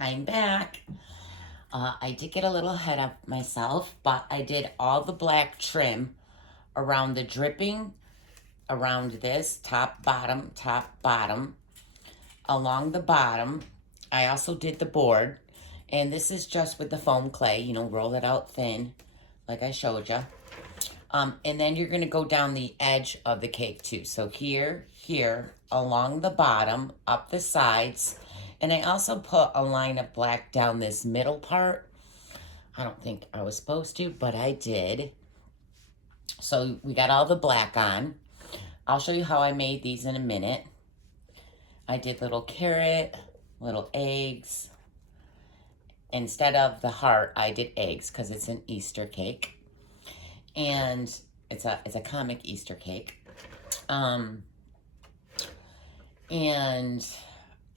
I'm back. I did get a little ahead of myself, but I did all the black trim around the dripping, around this, top, bottom, along the bottom. I also did the board, and this is just with the foam clay, roll it out thin, like I showed you. And then you're going to go down the edge of the cake too. So here, along the bottom, up the sides. And I also put a line of black down this middle part. I don't think I was supposed to, but I did. So we got all the black on. I'll show you how I made these in a minute. I did little carrot, little eggs. Instead of the heart, I did eggs because it's an Easter cake. And it's a comic Easter cake. And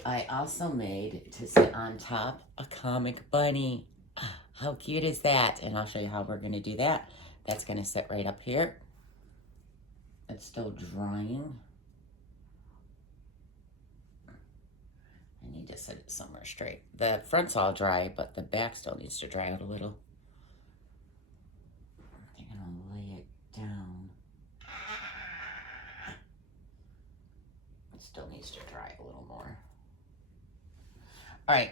I also made, to sit on top, a comic bunny. How cute is that? And I'll show you how we're going to do that. That's going to sit right up here. It's still drying. I need to set it somewhere straight. The front's all dry, but the back still needs to dry out a little. I'm going to lay it down. It still needs to dry a little more. All right.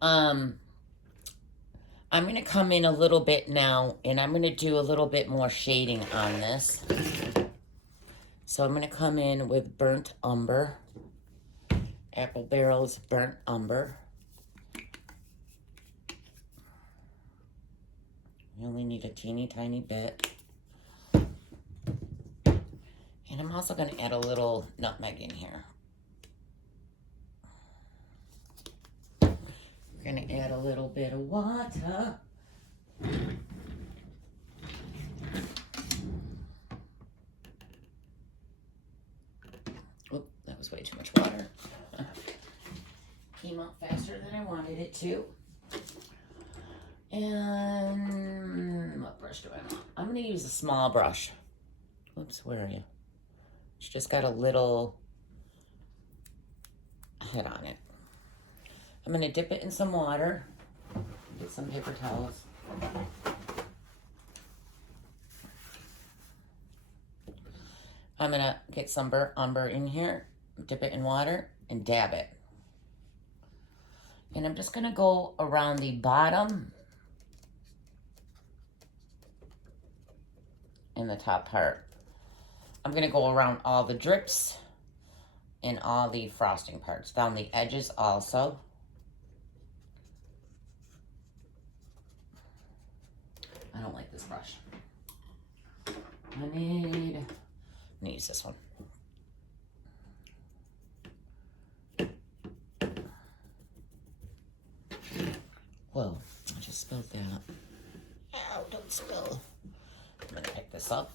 I'm going to come in a little bit now, and I'm going to do a little bit more shading on this. So I'm going to come in with burnt umber. Apple Barrel's burnt umber. You only need a teeny tiny bit. And I'm also going to add a little nutmeg in here. We're going to add a little bit of water. Oop, that was way too much water. Came out faster than I wanted it to. And what brush do I want? I'm going to use a small brush. Oops, where are you? It's just got a little head on it. I'm going to dip it in some water. Get some paper towels. I'm going to get some burnt umber in here, dip it in water, and dab it. And I'm just going to go around the bottom and the top part. I'm going to go around all the drips and all the frosting parts, down the edges also. I don't like this brush. I need to use this one. Whoa, I just spilled that. Ow, don't spill. I'm gonna pick this up.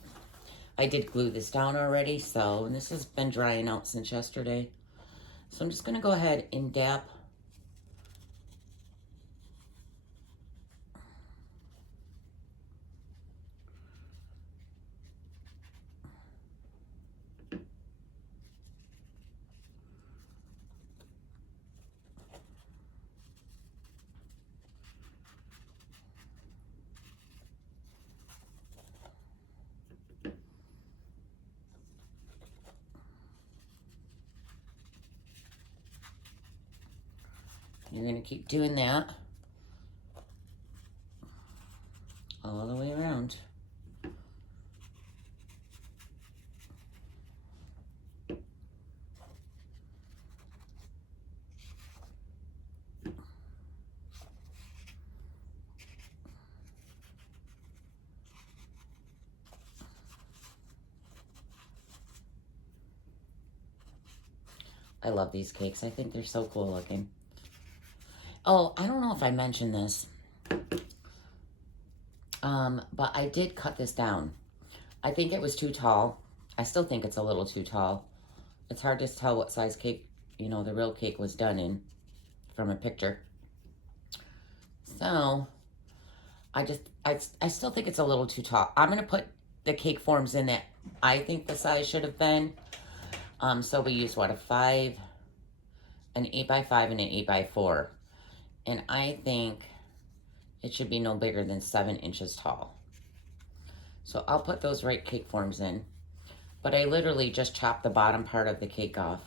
I did glue this down already, and this has been drying out since yesterday. So I'm just gonna go ahead and dab. You're going to keep doing that all the way around. I love these cakes. I think they're so cool looking. Oh, I don't know if I mentioned this, but I did cut this down. I think it was too tall. I still think it's a little too tall. It's hard to tell what size cake, the real cake was done in from a picture. So, I still think it's a little too tall. I'm going to put the cake forms in that I think the size should have been. So we used, what, a 5 an 8x5 and an 8x4. And I think it should be no bigger than 7 inches tall. So I'll put those right cake forms in. But I literally just chopped the bottom part of the cake off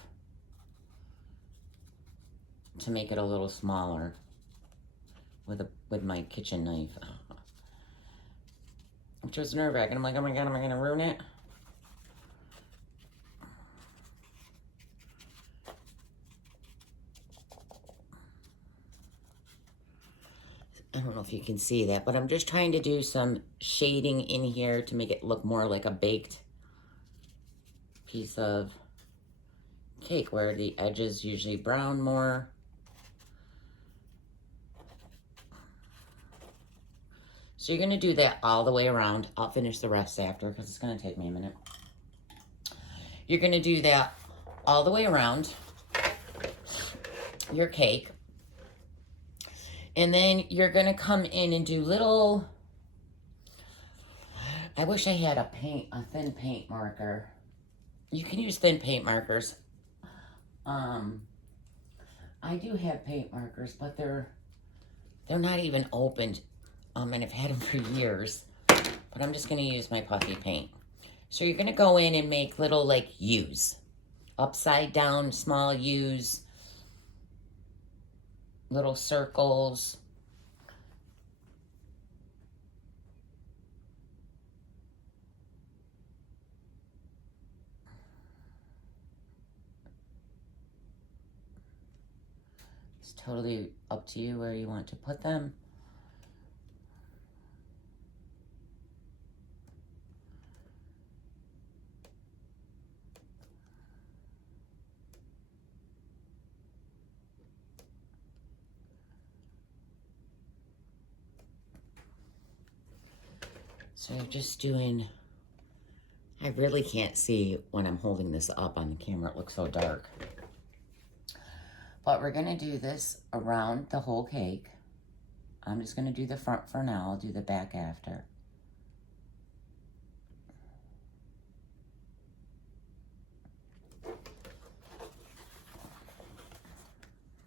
to make it a little smaller with my kitchen knife. Which was nerve-wracking. I'm like, oh my God, am I gonna ruin it? I don't know if you can see that, but I'm just trying to do some shading in here to make it look more like a baked piece of cake where the edges usually brown more. So you're gonna do that all the way around. I'll finish the rest after because it's gonna take me a minute. You're gonna do that all the way around your cake. And then you're going to come in and do little, I wish I had a thin paint marker. You can use thin paint markers. I do have paint markers, but they're not even opened. And I've had them for years. But I'm just going to use my Puffy paint. So you're going to go in and make little like U's. Upside down small U's. Little circles. It's totally up to you where you want to put them. So you're just doing, I really can't see when I'm holding this up on the camera. It looks so dark. But we're going to do this around the whole cake. I'm just going to do the front for now. I'll do the back after.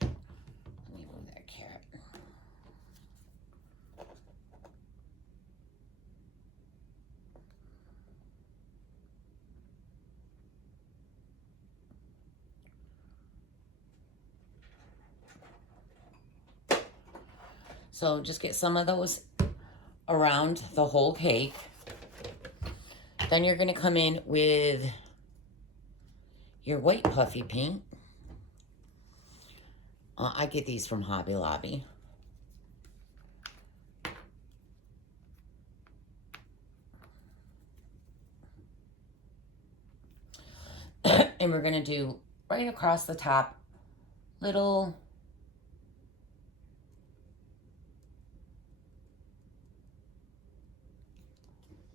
Let me move that carrot. So just get some of those around the whole cake. Then you're going to come in with your white Puffy paint. I get these from Hobby Lobby. And we're going to do right across the top little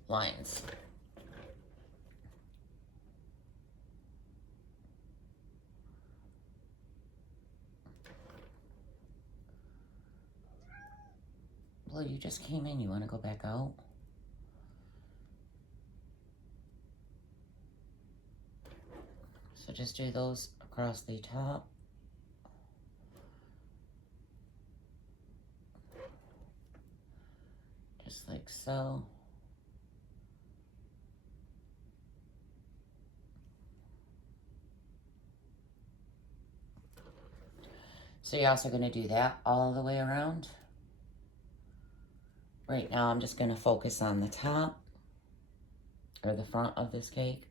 lines. Well, you just came in. You want to go back out? So just do those across the top. Just like so. So you're also going to do that all the way around. Right now I'm just going to focus on the top or the front of this cake.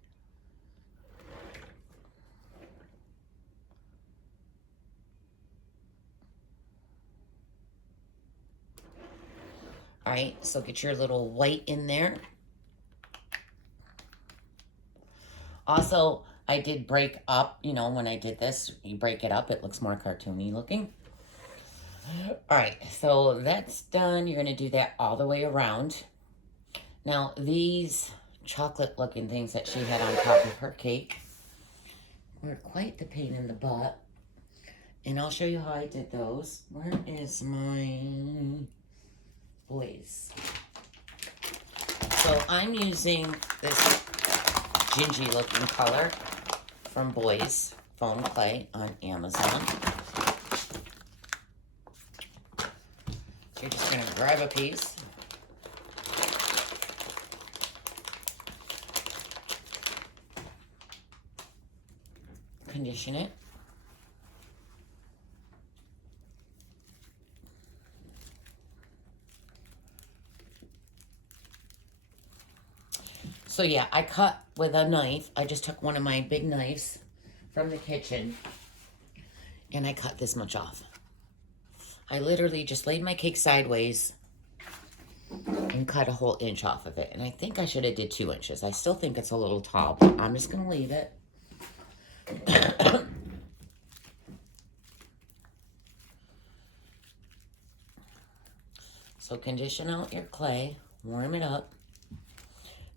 All right, so get your little white in there. Also, I did break up, you know, when I did this, you break it up, it looks more cartoony looking. All right, so that's done. You're going to do that all the way around. Now, these chocolate looking things that she had on top of her cake were quite the pain in the butt. And I'll show you how I did those. Where is my boys? So I'm using this gingy looking color from Boys. foam clay on Amazon. You're just going to grab a piece. Condition it. So yeah, I cut with a knife. I just took one of my big knives from the kitchen and I cut this much off. I literally just laid my cake sideways and cut a whole inch off of it. And I think I should have did 2 inches. I still think it's a little tall, but I'm just going to leave it. So condition out your clay, warm it up.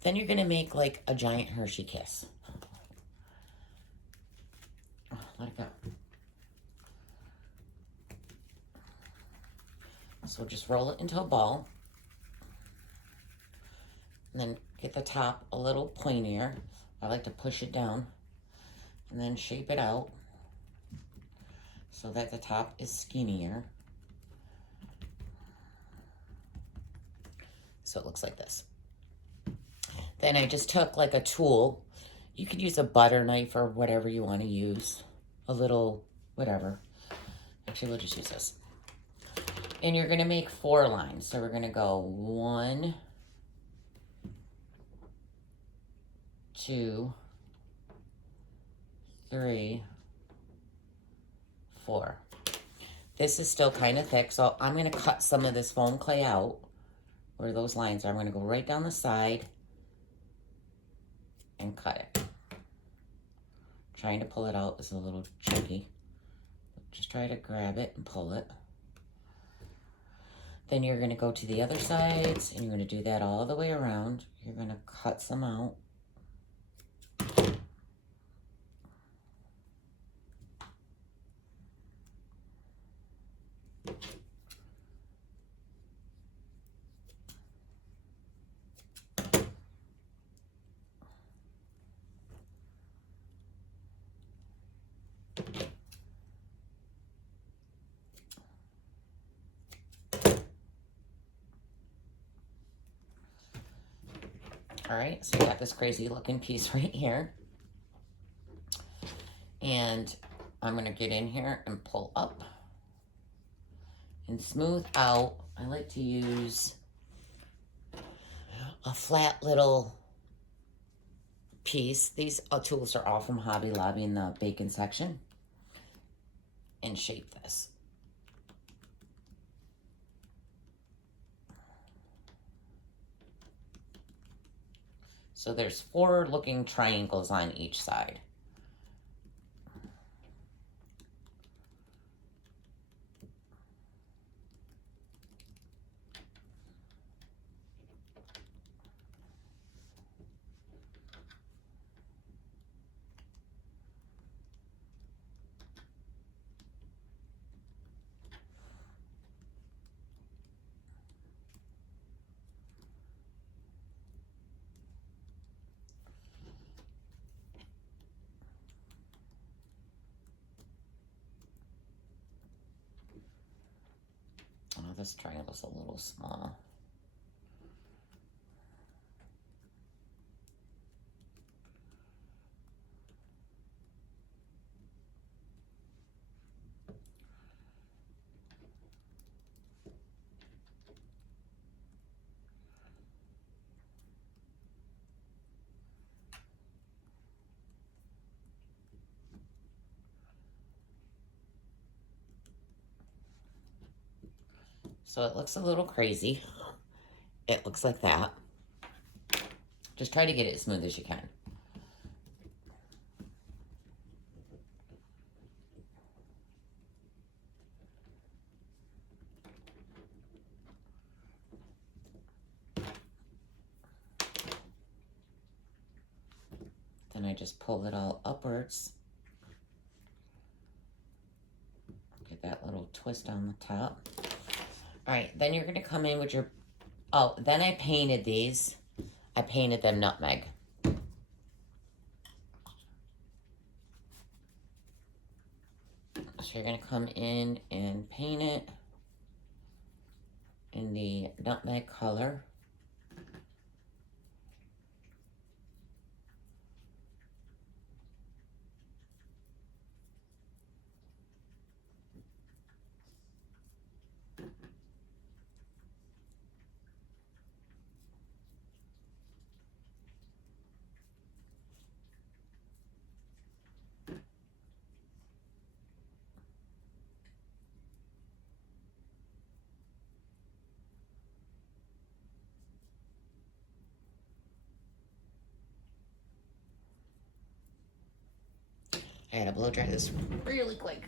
Then you're going to make like a giant Hershey kiss. Oh, let it go. So just roll it into a ball. And then get the top a little pointier. I like to push it down. And then shape it out so that the top is skinnier. So it looks like this. Then I just took like a tool. You could use a butter knife or whatever you want to use. A little, whatever. Actually, we'll just use this. And you're going to make 4 lines. So we're going to go 1, 2, 3, 4. This is still kind of thick, so I'm going to cut some of this foam clay out where those lines are. I'm going to go right down the side and cut it. Trying to pull it out is a little tricky. Just try to grab it and pull it. Then you're going to go to the other sides and you're going to do that all the way around. You're going to cut some out. All right, so you got this crazy looking piece right here. And I'm gonna get in here and pull up and smooth out. I like to use a flat little piece. These tools are all from Hobby Lobby in the bacon section. And shape this. So there's 4 looking triangles on each side. Oh, this triangle's a little small. So it looks a little crazy. It looks like that. Just try to get it as smooth as you can. Then I just pull it all upwards. Get that little twist on the top. All right, then you're gonna come in with your, oh, then I painted these. I painted them nutmeg. So you're going to come in and paint it in the nutmeg color. I gotta blow dry this really quick.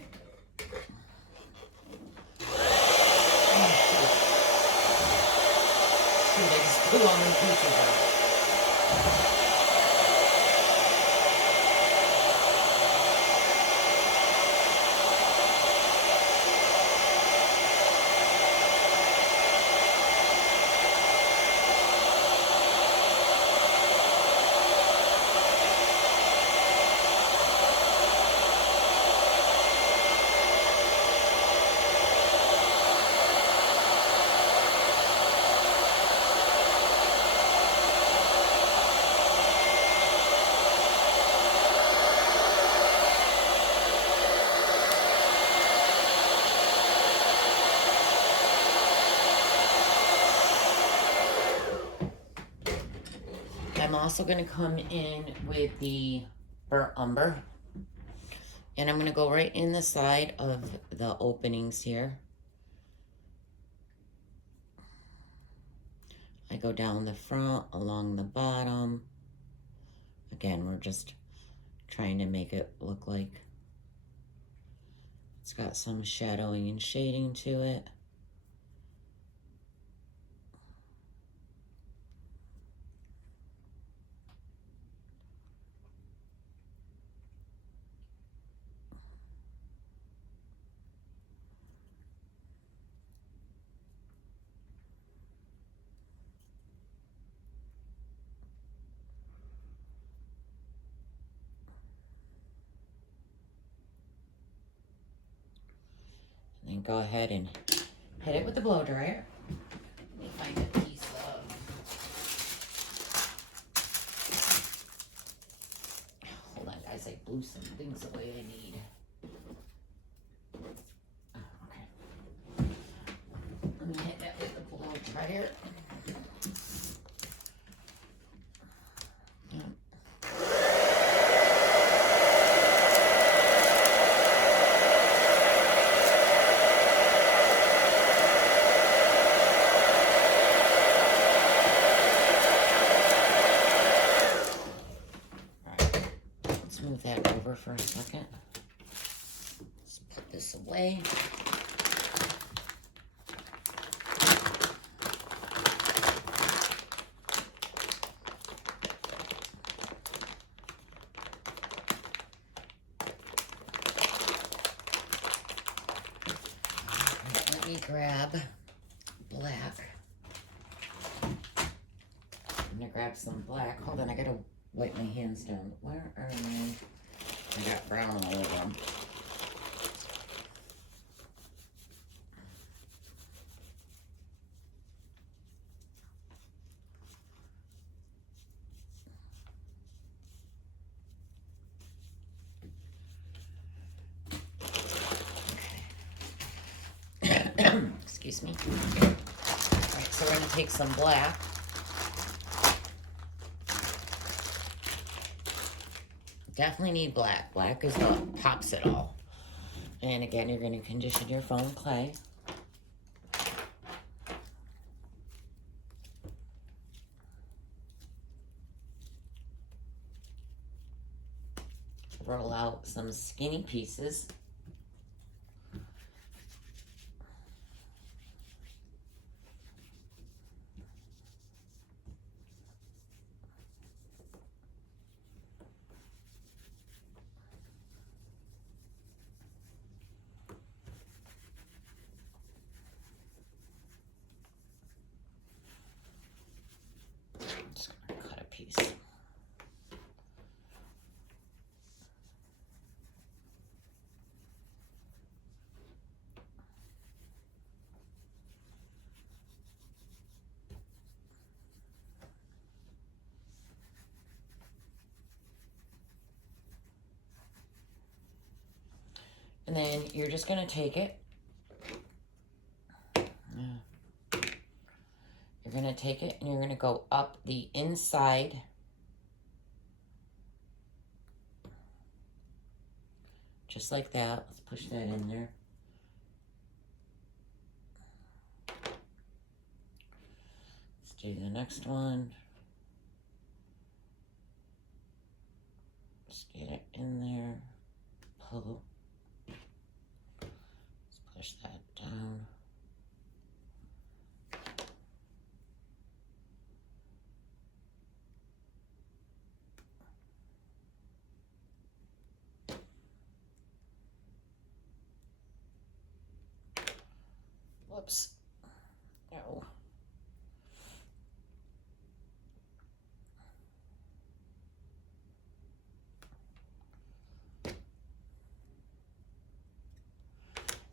Shoot, I just blew all my pieces out. I'm also going to come in with the burnt umber, and I'm going to go right in the side of the openings here. I go down the front, along the bottom. Again, we're just trying to make it look like it's got some shadowing and shading to it. And then go ahead and hit it with the blow dryer. Let me find a piece of... Hold on, guys, I blew some things away I need. Oh, okay. Let me hit that with the blow dryer. Move that over for a second. Let's put this away. Let me grab black. I'm gonna grab some black. Hold on, I gotta wipe my hands down. Where are my... I got brown all over them. Okay. Excuse me. All right, so we're gonna take some black. Definitely need black. Black is what pops it all. And again, you're going to condition your foam clay. Roll out some skinny pieces. Just gonna cut a piece. And then you're just going to take it. You're going to take it and you're going to go up the inside. Just like that. Let's push that in there. Let's do the next one. Just get it in there. Pull. Let's push that down. Whoops. No.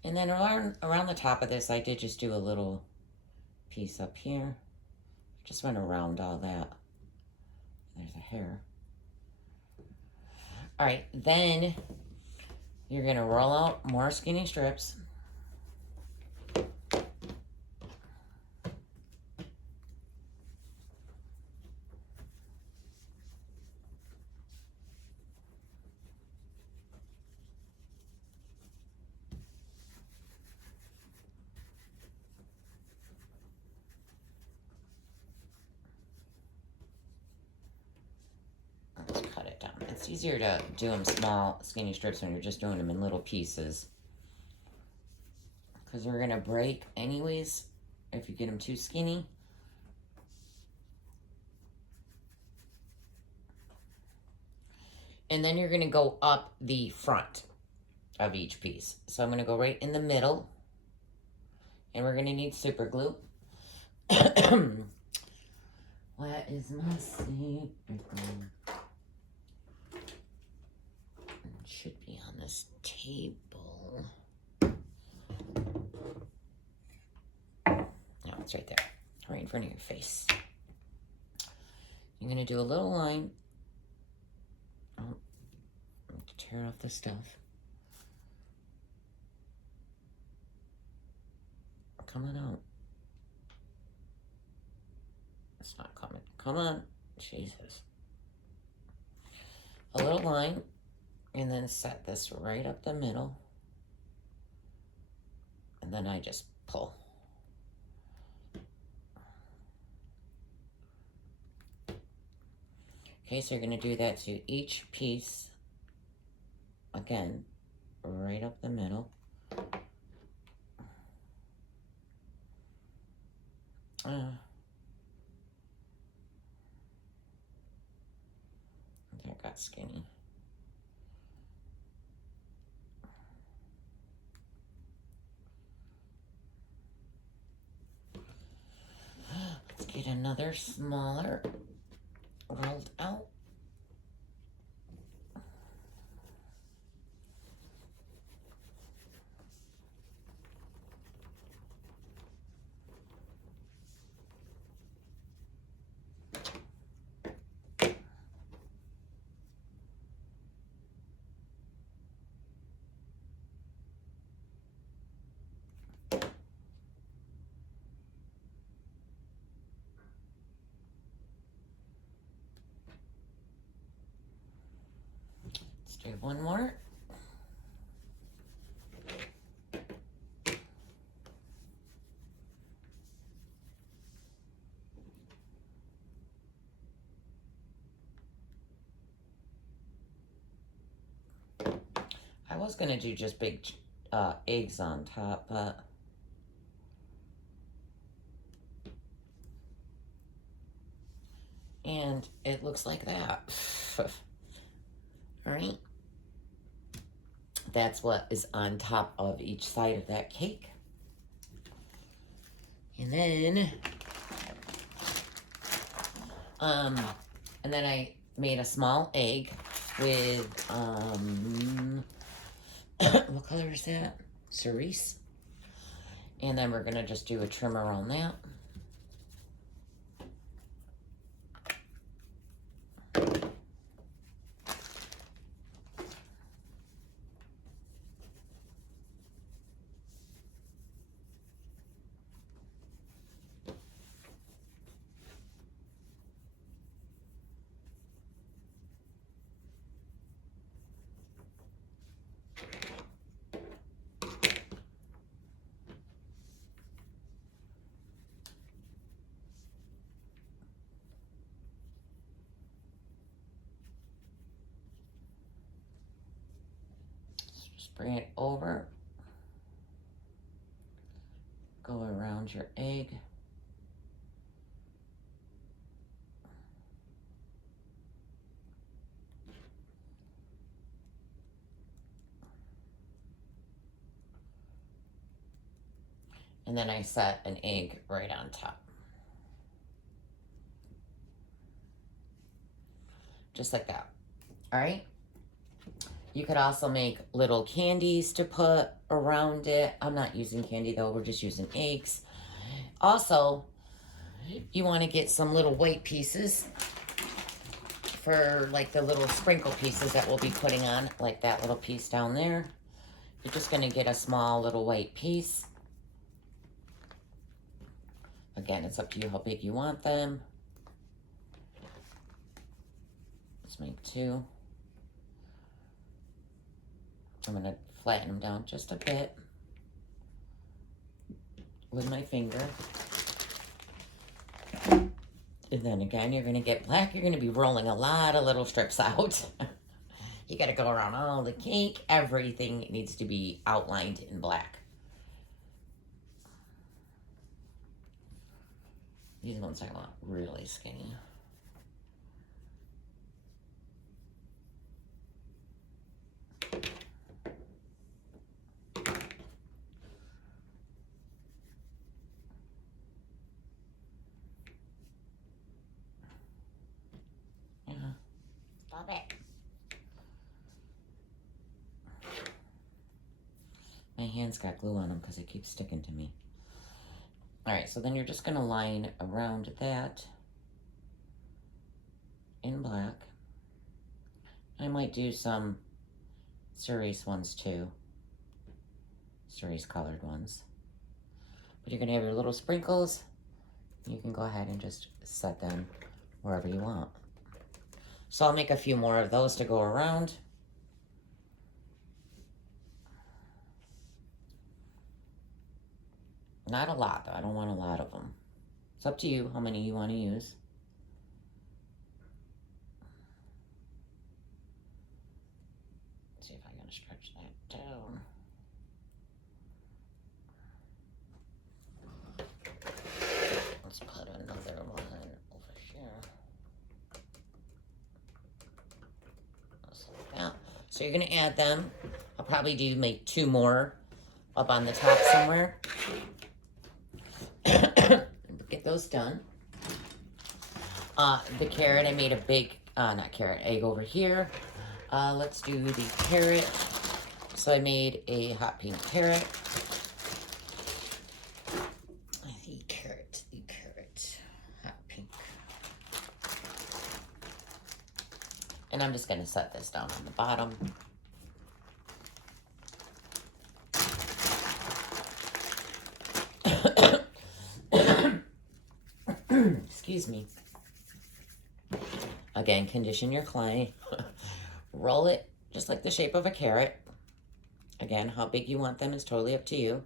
And then around the top of this, I did just do a little piece up here. Just went around all that. There's a hair. All right, then you're gonna roll out more skinny strips. It's easier to do them small, skinny strips when you're just doing them in little pieces. Because they're going to break anyways if you get them too skinny. And then you're going to go up the front of each piece. So I'm going to go right in the middle. And we're going to need super glue. Where is my super glue? Should be on this table. No, it's right there. Right in front of your face. You're going to do a little line. Oh, I have to tear off the stuff. Come on out. It's not coming. Come on. Jesus. A little line. And then set this right up the middle. And then I just pull. Okay, so you're going to do that to each piece. Again, right up the middle. That got skinny. Let's get another smaller rolled out. Do one more. I was going to do just big eggs on top, but and it looks like that. All right. That's what is on top of each side of that cake. And then I made a small egg with what color is that? Cerise. And then we're gonna just do a trim around that. bring it over. Go around your egg. And then I set an egg right on top. Just like that. All right. You could also make little candies to put around it. I'm not using candy though. We're just using eggs. Also, you want to get some little white pieces for like the little sprinkle pieces that we'll be putting on, like that little piece down there. You're just going to get a small little white piece. Again, it's up to you how big you want them. Let's make 2. I'm going to flatten them down just a bit with my finger. And then again, you're going to get black. You're going to be rolling a lot of little strips out. You got to go around all the cake. Everything needs to be outlined in black. These ones I want really skinny. Yeah. Stop it. My hands got glue on them because it keeps sticking to me. All right, so then you're just going to line around that in black. I might do some cerise ones too. Cerise colored ones. But you're going to have your little sprinkles. You can go ahead and just set them wherever you want. So I'll make a few more of those to go around. Not a lot, though. I don't want a lot of them. It's up to you how many you want to use. Let's see if I can stretch that down. Let's put another one over here. Just like that. So you're going to add them. I'll probably make 2 more up on the top somewhere. Get those done. The carrot, I made a big, not carrot, egg over here. Let's do the carrot. So I made a hot pink carrot. The carrot, hot pink. And I'm just going to set this down on the bottom. Excuse me. Again, condition your clay. Roll it just like the shape of a carrot. Again, how big you want them is totally up to you.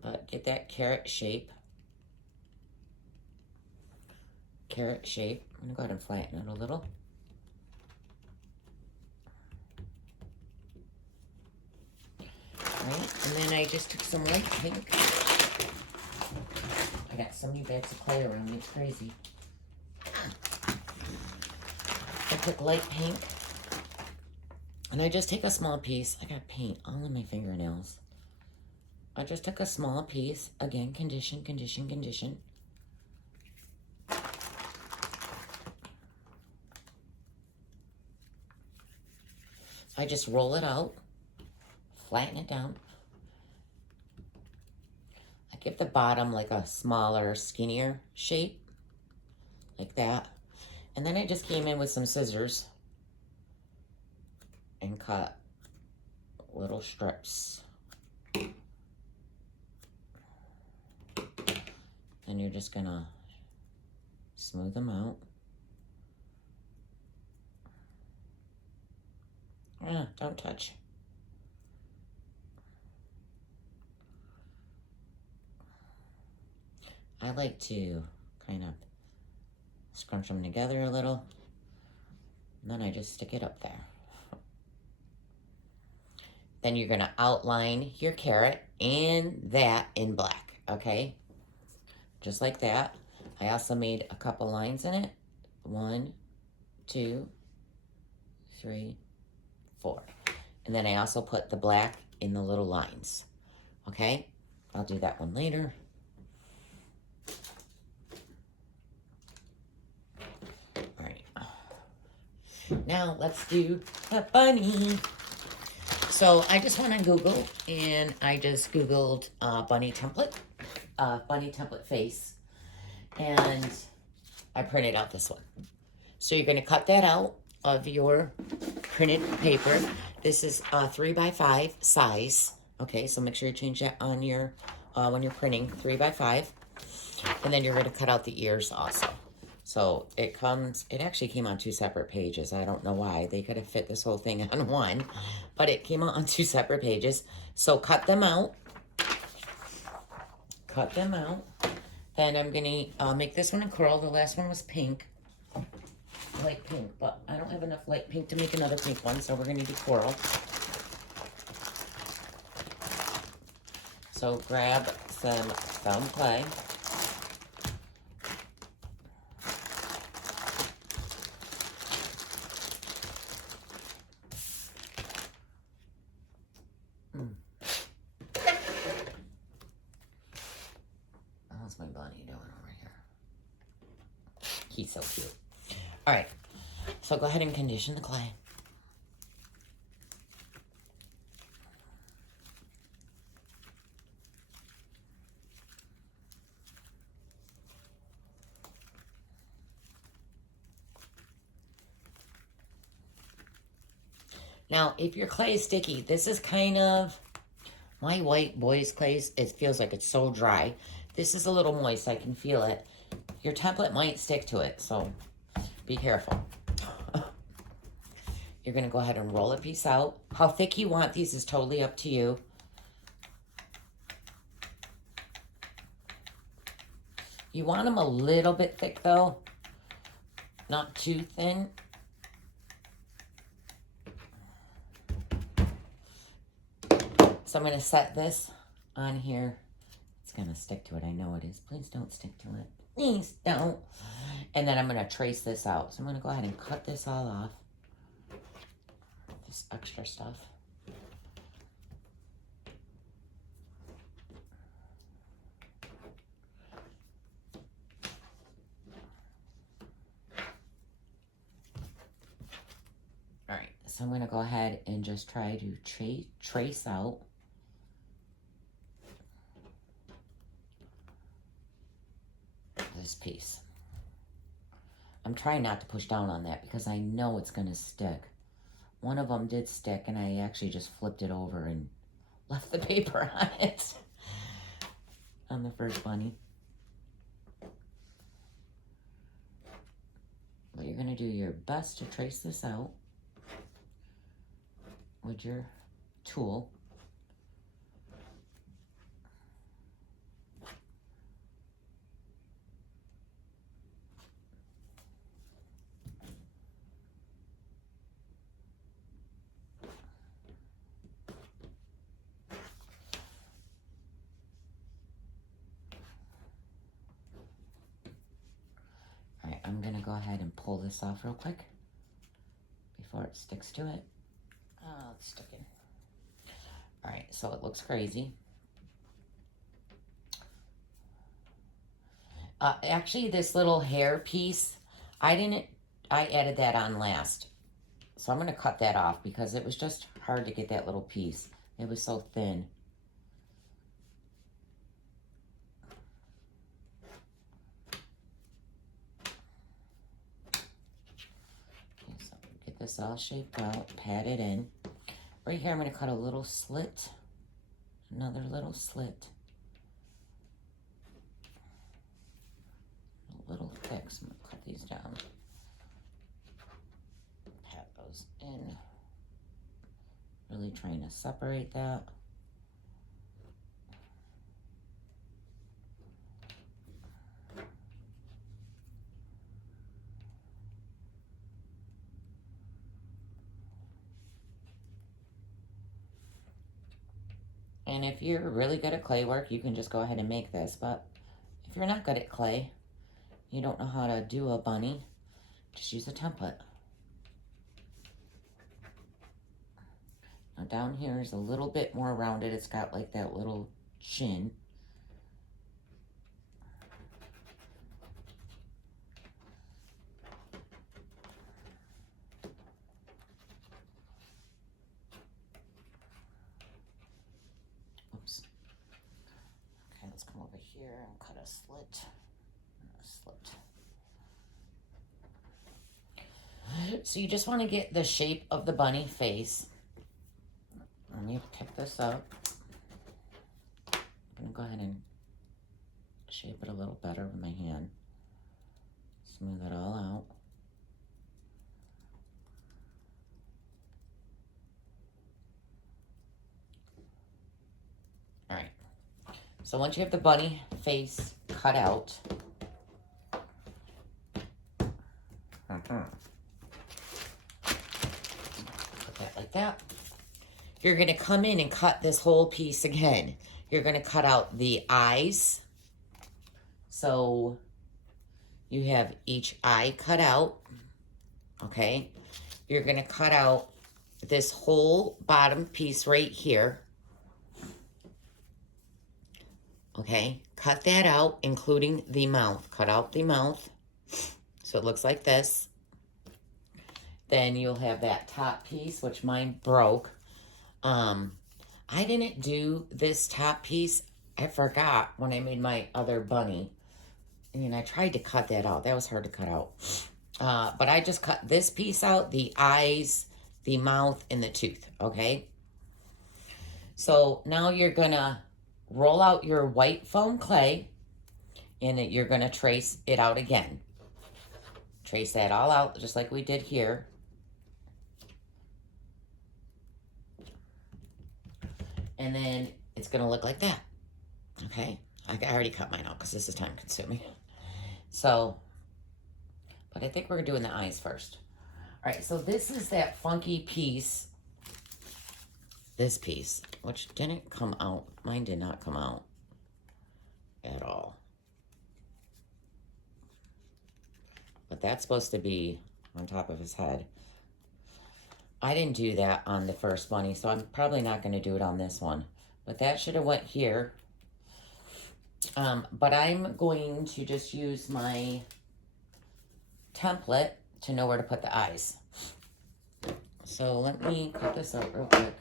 But get that carrot shape. Carrot shape. I'm going to go ahead and flatten it a little. Alright, and then I just took some light pink. I got so many bags of clay around me, it's crazy. I took light pink. And I just take a small piece. I got paint all in my fingernails. I just took a small piece. Again, condition, condition, condition. I just roll it out. Flatten it down. I give the bottom like a smaller, skinnier shape. Like that. And then I just came in with some scissors and cut little strips. And you're just gonna smooth them out. Don't touch. I like to kind of scrunch them together a little. And then I just stick it up there. Then you're gonna outline your carrot and that in black, okay? Just like that. I also made a couple lines in it. 1, 2, 3, 4. And then I also put the black in the little lines, okay? I'll do that one later. All right. Now let's do the bunny. So I just went on Google and I just Googled bunny template face, and I printed out this one. So you're going to cut that out of your printed paper. This is 3x5 size. Okay, so make sure you change that on your when you're printing, 3x5, and then you're going to cut out the ears also. So it actually came on 2 separate pages. I don't know why. They could have fit this whole thing on one, but it came out on 2 separate pages. So cut them out. Cut them out. Then I'm going to make this one in coral. The last one was pink. Light pink, but I don't have enough light pink to make another pink one, so we're going to do coral. So grab some foam clay. How's my bunny doing over here? He's so cute. All right, so go ahead and condition the clay. Now, if your clay is sticky, this is kind of, my white boys clays, it feels like it's so dry. This is a little moist, I can feel it. Your template might stick to it, so be careful. You're gonna go ahead and roll a piece out. How thick you want these is totally up to you. You want them a little bit thick though, not too thin. So I'm gonna set this on here. It's gonna stick to it, I know it is. Please don't stick to it. Please don't. And then I'm gonna trace this out. So I'm gonna go ahead and cut this all off. This extra stuff. All right, so I'm gonna go ahead and just try to trace out this piece. I'm trying not to push down on that because I know it's gonna stick. One of them did stick and I actually just flipped it over and left the paper on it. On the first bunny. But you're gonna do your best to trace this out with your tool. Alright, I'm gonna go ahead and pull this off real quick before it sticks to it. Oh, it's sticking. Alright, so it looks crazy. Actually, this little hair piece, I added that on last. So I'm going to cut that off because it was just hard to get that little piece. It was so thin. Okay, so get this all shaped out, pat it in. Right here, I'm going to cut a little slit. Another little slit. A little thick, so I'm going to cut these down. Pat those in. Really trying to separate that. And if you're really good at clay work, you can just go ahead and make this. But if you're not good at clay, you don't know how to do a bunny, just use a template. Now down here is a little bit more rounded. It's got like that little chin. Oops. Okay, let's come over here and cut a slit. So you just want to get the shape of the bunny face. And you pick this up. I'm going to go ahead and shape it a little better with my hand. Smooth it all out. All right. So once you have the bunny face cut out, put that like that. You're going to come in and cut this whole piece again. You're going to cut out the eyes. So you have each eye cut out. Okay. You're going to cut out this whole bottom piece right here. Okay. Cut that out, including the mouth. Cut out the mouth. So it looks like this. Then you'll have that top piece, which mine broke. I didn't do this top piece. I forgot when I made my other bunny. And I tried to cut that out. That was hard to cut out. But I just cut this piece out, the eyes, the mouth, and the tooth, okay? So now you're going to roll out your white foam clay, and you're going to trace it out again. Trace that all out, just like we did here. And then it's going to look like that. Okay? I already cut mine out because this is time consuming. So, but I think we're doing the eyes first. All right, so this is that funky piece. This piece, which didn't come out. Mine did not come out at all. But that's supposed to be on top of his head. I didn't do that on the first bunny, so I'm probably not going to do it on this one. But that should have went here. But I'm going to just use my template to know where to put the eyes. So let me cut this out real quick.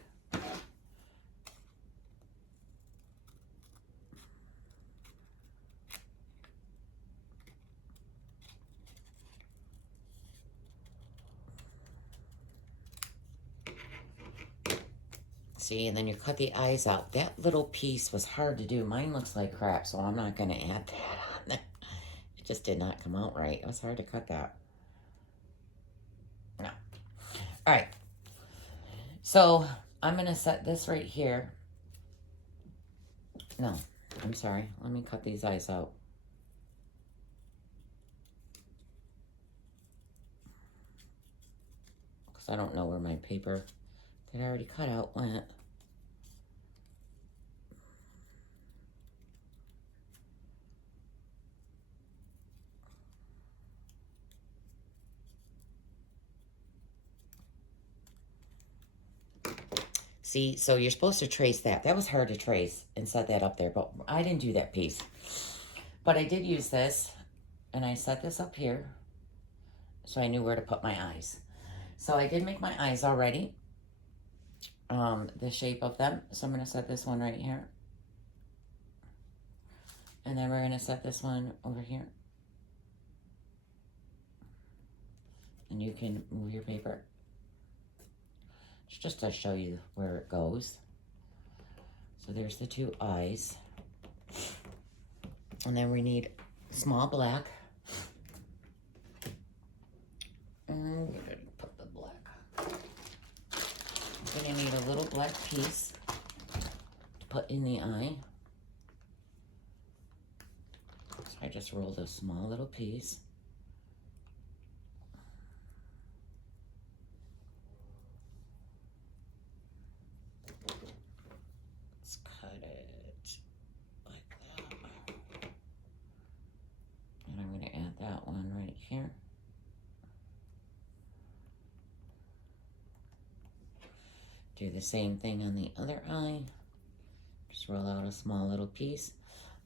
See, and then you cut the eyes out. That little piece was hard to do. Mine looks like crap, so I'm not going to add that on there. It just did not come out right. It was hard to cut that. No. All right. So I'm going to set this right here. No, I'm sorry. Let me cut these eyes out. Because I don't know where my paper that I already cut out went. See, so you're supposed to trace that. That was hard to trace and set that up there, but I didn't do that piece. But I did use this, and I set this up here, so I knew where to put my eyes. So I did make my eyes already, the shape of them. So I'm going to set this one right here. And then we're going to set this one over here. And you can move your paper. It's just to show you where it goes. So there's the two eyes. And then we need small black. And we're going to put the black. We're going to need a little black piece to put in the eye. So I just rolled a small little piece. Do the same thing on the other eye. Just roll out a small little piece.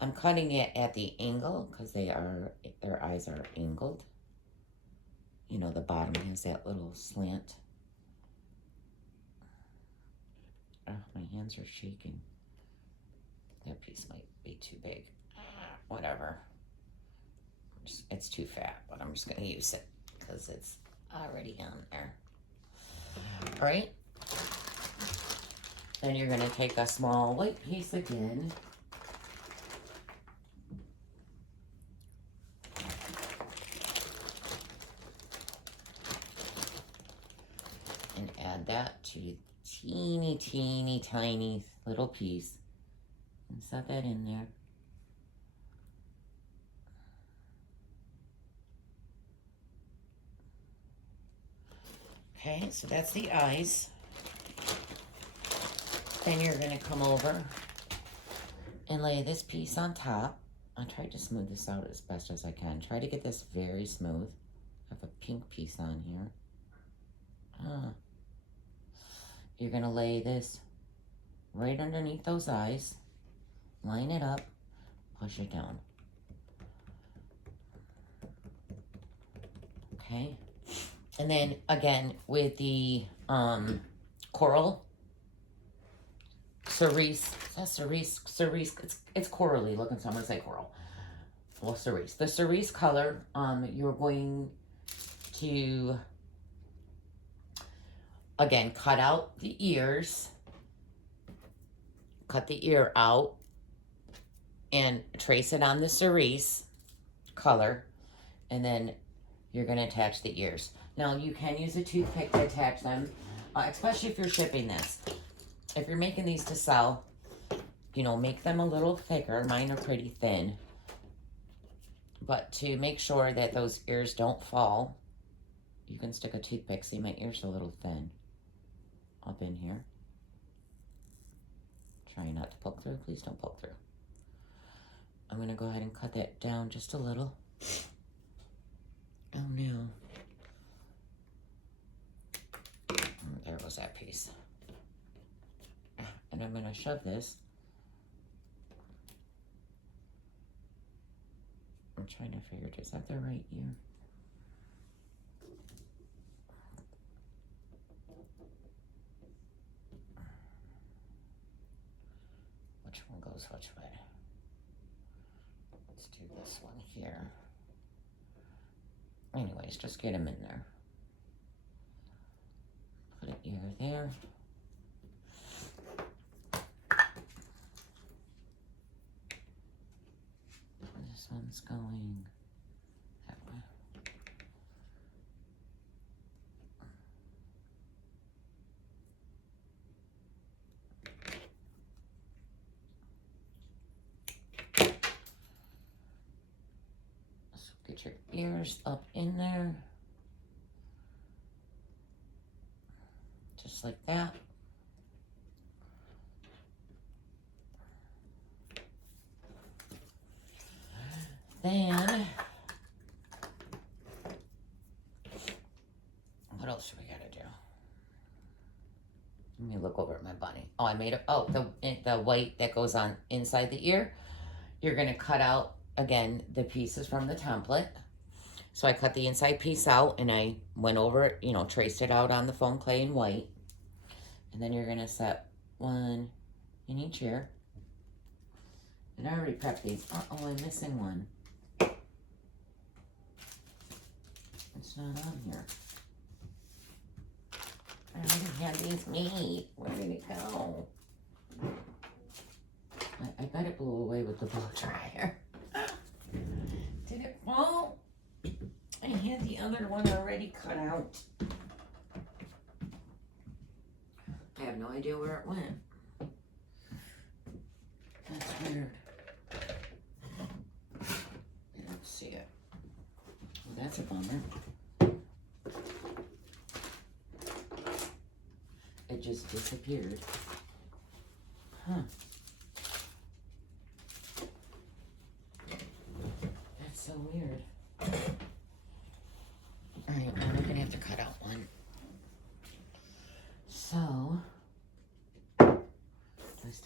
I'm cutting it at the angle because their eyes are angled. You know, the bottom has that little slant. Oh, my hands are shaking. That piece might be too big. Whatever. It's too fat, but I'm just going to use it because it's already on there. All right. Then you're going to take a small white piece again. And add that to the teeny, teeny, tiny little piece. And set that in there. Okay, so that's the eyes. Then you're going to come over and lay this piece on top. I tried to smooth this out as best as I can. Try to get this very smooth. I have a pink piece on here. You're going to lay this right underneath those eyes. Line it up. Push it down. Okay. And then again with the coral cerise. Is that cerise? Cerise. It's corally looking, so I'm gonna say coral. Well, cerise. The cerise color. You're going to again cut out the ears. Cut the ear out and trace it on the cerise color, and then you're going to attach the ears. Now, you can use a toothpick to attach them, especially if you're shipping this. If you're making these to sell, you know, make them a little thicker. Mine are pretty thin. But to make sure that those ears don't fall, you can stick a toothpick. See, my ear's a little thin up in here. Try not to poke through. Please don't poke through. I'm going to go ahead and cut that down just a little. Oh, no. There goes that piece. And I'm going to shove this. I'm trying to figure, is that the right ear? Which one goes which way? Let's do this one here. Anyways, just get them in there. Put an ear there. This one's going that way. So get your ears up in there. Just like that. Then, what else do we gotta do? Let me look over at my bunny. Oh, I made it. Oh, the white that goes on inside the ear. You're gonna cut out, again, the pieces from the template. So I cut the inside piece out and I went over it, you know, traced it out on the foam clay in white. And then you're gonna set one in each ear. And I already prepped these. Uh-oh, I'm missing one. It's not on here. I already had these made. Where did it go? I bet it blew away with the blow dryer. Did it fall? I had the other one already cut out. I have no idea where it went. That's weird. I don't see it. Well, that's a bummer. It just disappeared. Huh. That's so weird. Alright, well, we're gonna have to cut out one. So,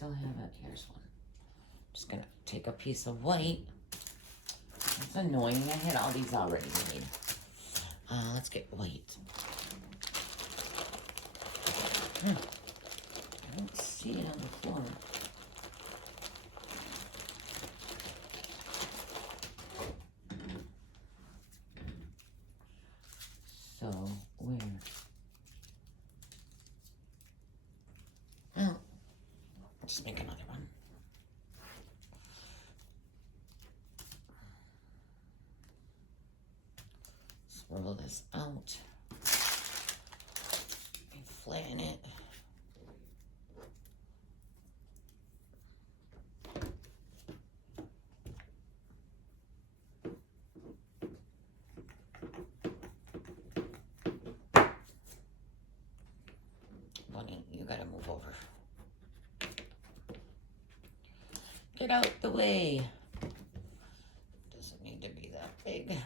still have it. Here's one. Just gonna take a piece of white. It's annoying. I had all these already made. Let's get white. I don't see it on the floor. So, where? Oh, I'll just make another one. Swirl this out. And flatten it. Bunny, you gotta move over. Get out the way. Doesn't need to be that big.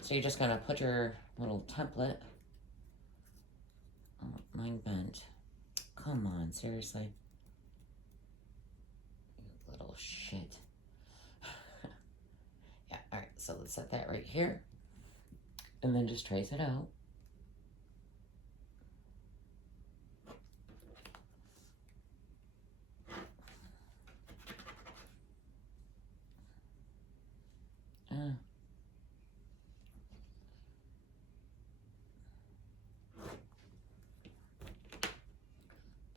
So you're just gonna put your little template. Oh, mine bent. Come on, seriously. You little shit. Yeah, all right, so let's set that right here. And then just trace it out.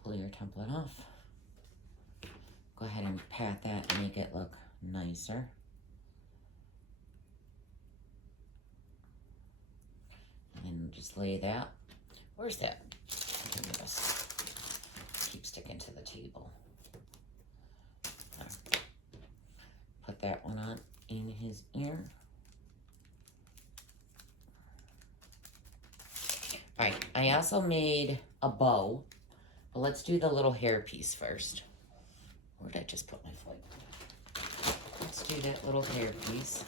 Pull your template off. Go ahead and pat that and make it look nicer. And then just lay that. Where's that? This keep sticking to the table. Put that one on in his ear. All right, I also made a bow, but let's do the little hair piece first. Where did I just put my foot? Let's do that little hair piece.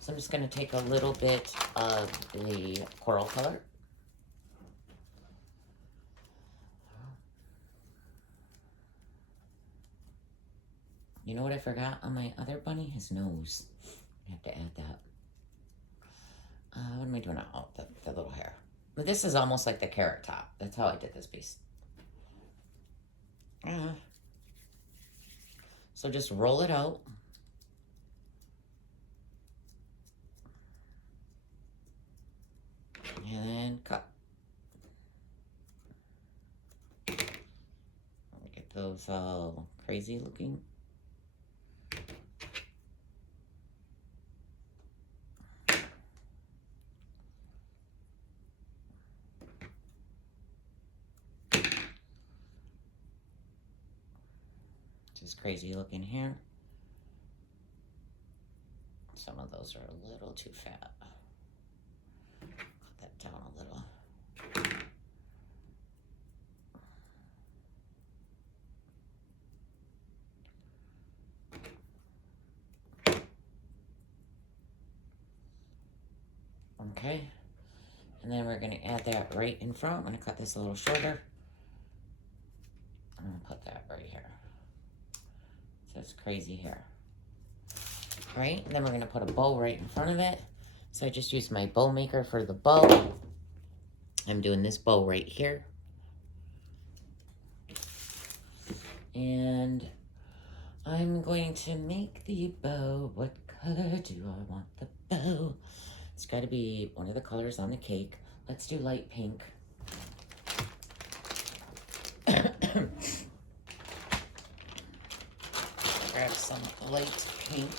So I'm just gonna take a little bit of the coral color. You know what I forgot on my other bunny? His nose. I have to add that. What am I doing now? Oh, the little hair. But this is almost like the carrot top. That's how I did this piece. So just roll it out. And then cut. Get those all crazy looking. Just crazy looking hair. Some of those are a little too fat. Cut that down a little. Okay, and then we're going to add that right in front. I'm going to cut this a little shorter. I'm going to put that right here. So it's crazy hair. All right, and then we're going to put a bow right in front of it. So I just used my bow maker for the bow. I'm doing this bow right here. And I'm going to make the bow. What color do I want the bow? It's got to be one of the colors on the cake. Let's do light pink. Grab some light pink.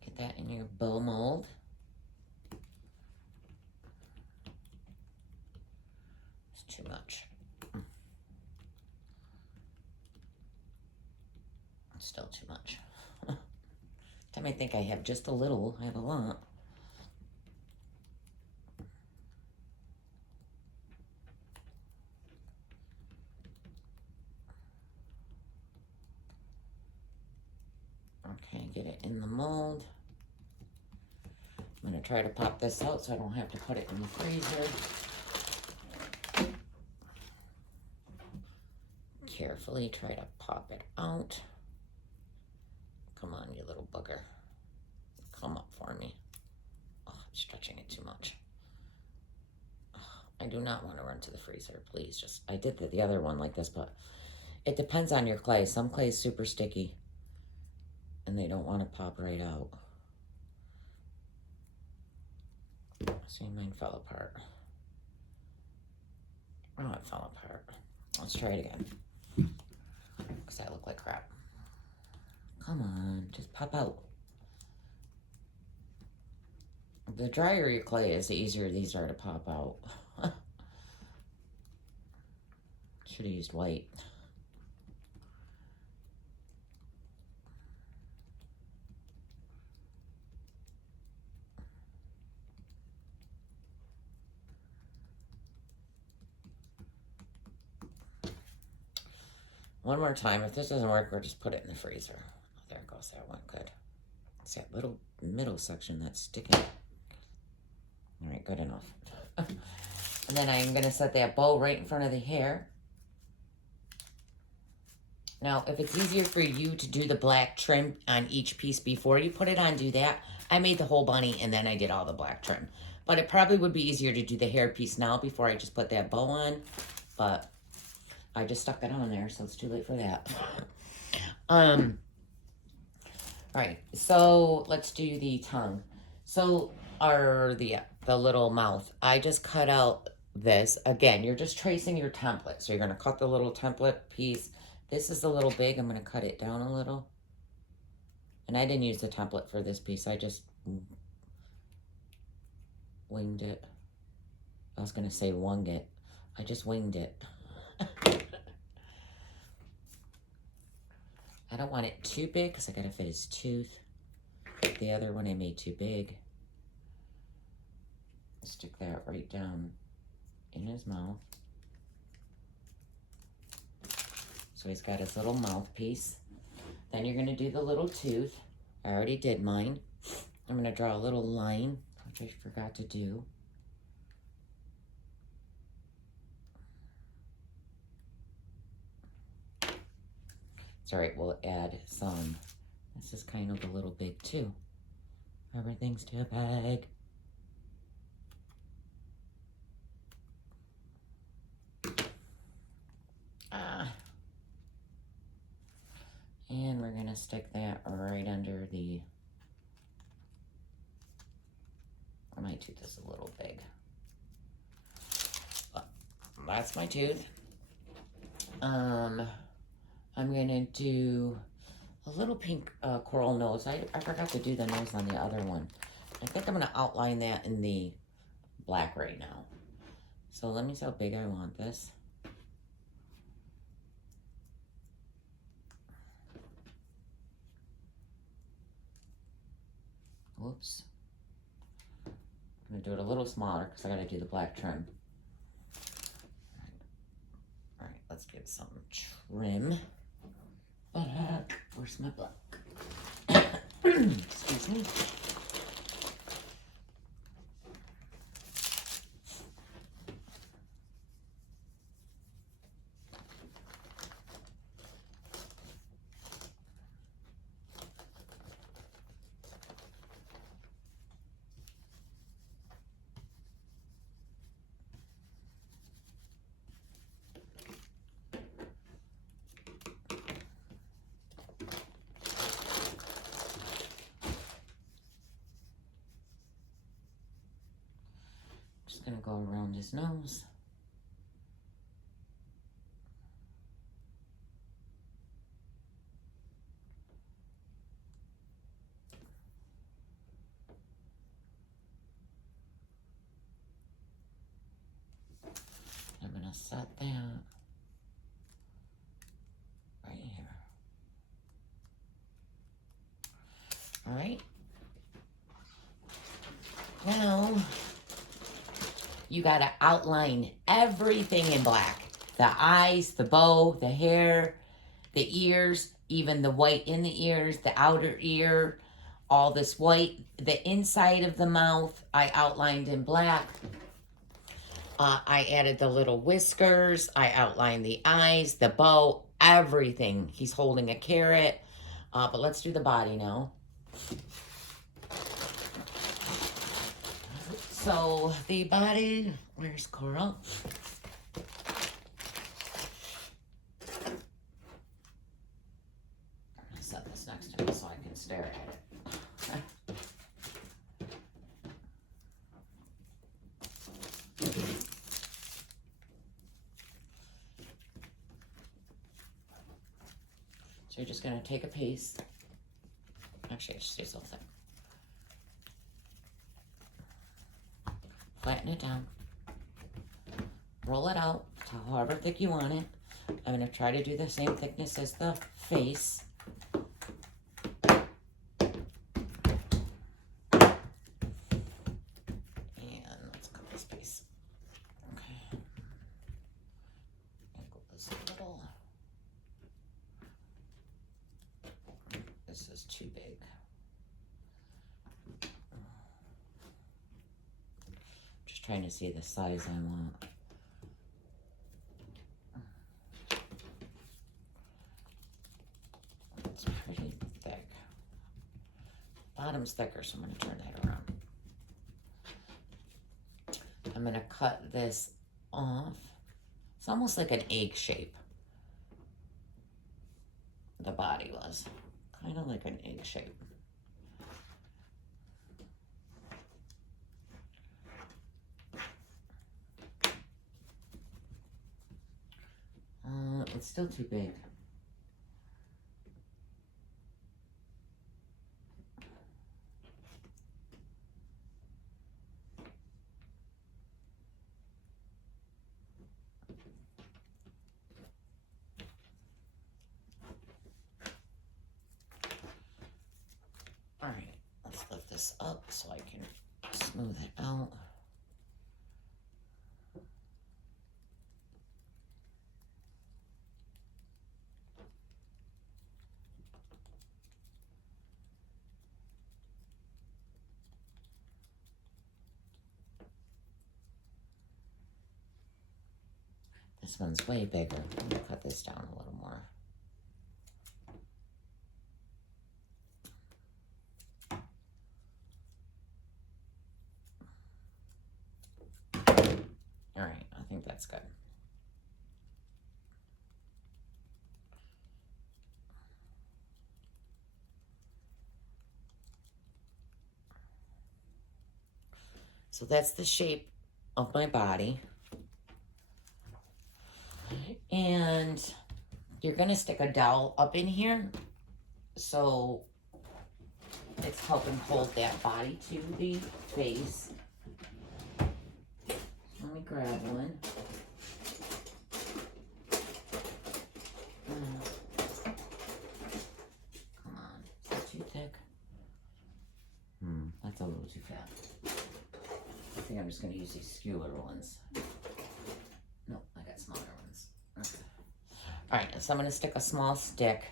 Get that in your bow mold. It's too much. Still too much. Time I think I have just a little, I have a lot. Okay, get it in the mold. I'm going to try to pop this out so I don't have to put it in the freezer. Carefully try to pop it out. Come on, you little bugger. Come up for me. Oh, I'm stretching it too much. Oh, I do not want to run to the freezer, please. Just, I did the other one like this, but it depends on your clay. Some clay is super sticky and they don't want to pop right out. See, mine fell apart. Oh, it fell apart. Let's try it again. Because I look like crap. Come on, just pop out. The drier your clay is, the easier these are to pop out. Should have used white. One more time. If this doesn't work, we'll just put it in the freezer. Oh, there it goes. That went good. It's that little middle section that's sticking. All right, good enough. And then I'm going to set that bow right in front of the hair. Now, if it's easier for you to do the black trim on each piece before you put it on, do that. I made the whole bunny and then I did all the black trim. But it probably would be easier to do the hair piece now before I just put that bow on. But I just stuck it on there, so it's too late for that. All right, so let's do the tongue. So, or the little mouth. I just cut out this. Again, you're just tracing your template. So you're gonna cut the little template piece. This is a little big. I'm gonna cut it down a little. And I didn't use the template for this piece. I just winged it. I was gonna say wung it. I just winged it. I don't want it too big because I gotta fit his tooth. The other one I made too big. Stick that right down in his mouth. So he's got his little mouthpiece. Then you're gonna do the little tooth. I already did mine. I'm gonna draw a little line, which I forgot to do. It's all right, we'll add some. This is kind of a little big too. Everything's too big. And we're gonna stick that right under the, my tooth is a little big. But that's my tooth. I'm gonna do a little pink coral nose. I forgot to do the nose on the other one. I think I'm gonna outline that in the black right now. So let me see how big I want this. Whoops. I'm gonna do it a little smaller because I gotta do the black trim. All right, let's give some trim. Where's my black? Excuse me. Just gonna go around his nose. I'm gonna set that right here. All right. Now, you gotta outline everything in black. The eyes, the bow, the hair, The ears, even the white in the ears, the outer ear, all this white, the inside of the mouth, I outlined in black. I added the little whiskers. I outlined the eyes, the bow, everything. He's holding a carrot. But let's do the body now. So the body, where's Coral? I'll set this next to me so I can stare at it. So you're just going to take a piece. Actually, it stays all thick. Flatten it down. Roll it out to however thick you want it. I'm going to try to do the same thickness as the face. And let's cut this piece. Okay. Angle this a little. This is too big. Just trying to see the size I want. It's pretty thick. Bottom's thicker, so I'm going to turn that around. I'm going to cut this off. It's almost like an egg shape. The body was. Kind of like an egg shape. It's still too big. All right, let's lift this up so I can smooth it out. This one's way bigger. I'm gonna cut this down a little more. All right, I think that's good. So that's the shape of my body. And you're gonna stick a dowel up in here so it's helping hold that body to the face. Let me grab one. Come on, is that too thick? That's a little too fat. I think I'm just gonna use these skewer ones. No, I got smaller ones. Okay. All right, so I'm gonna stick a small stick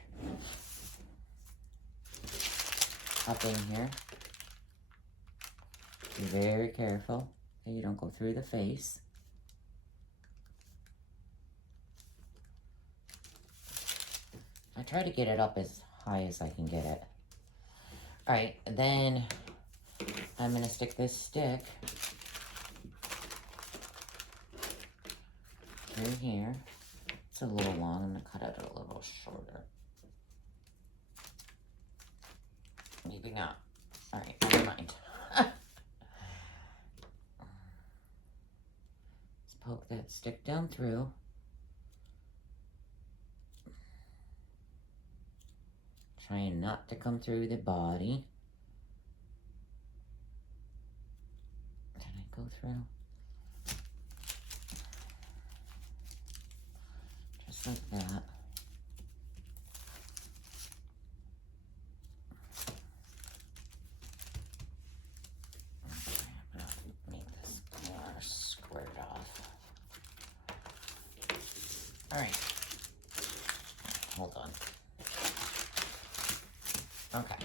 up in here. Be very careful that you don't go through the face. I try to get it up as high as I can get it. All right, then I'm gonna stick this stick through here. It's a little long. I'm gonna cut it a little shorter. Maybe not. All right, never mind. Let's poke that stick down through. Trying not to come through the body. Can I go through? Just like that. Okay, I'm gonna make this more squared off. All right. hold on. Okay.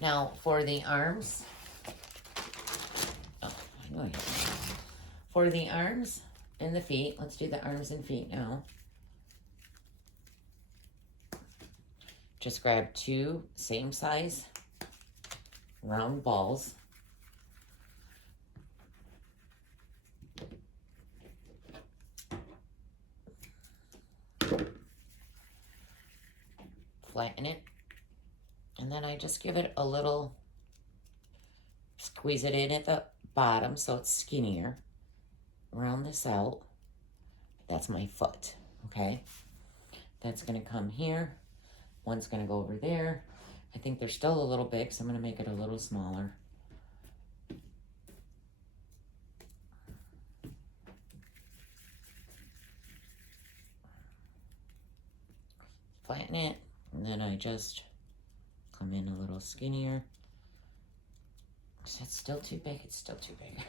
Now for the arms. Oh, I know I got it. For the arms and the feet, let's do the arms and feet now. Just grab 2 same size round balls. Flatten it. And then I just give it a little, squeeze it in at the bottom so it's skinnier. Round this out. That's my foot, okay? That's gonna come here. One's gonna go over there. I think they're still a little big, so I'm gonna make it a little smaller. Flatten it, and then I just come in a little skinnier. Is that still too big? It's still too big.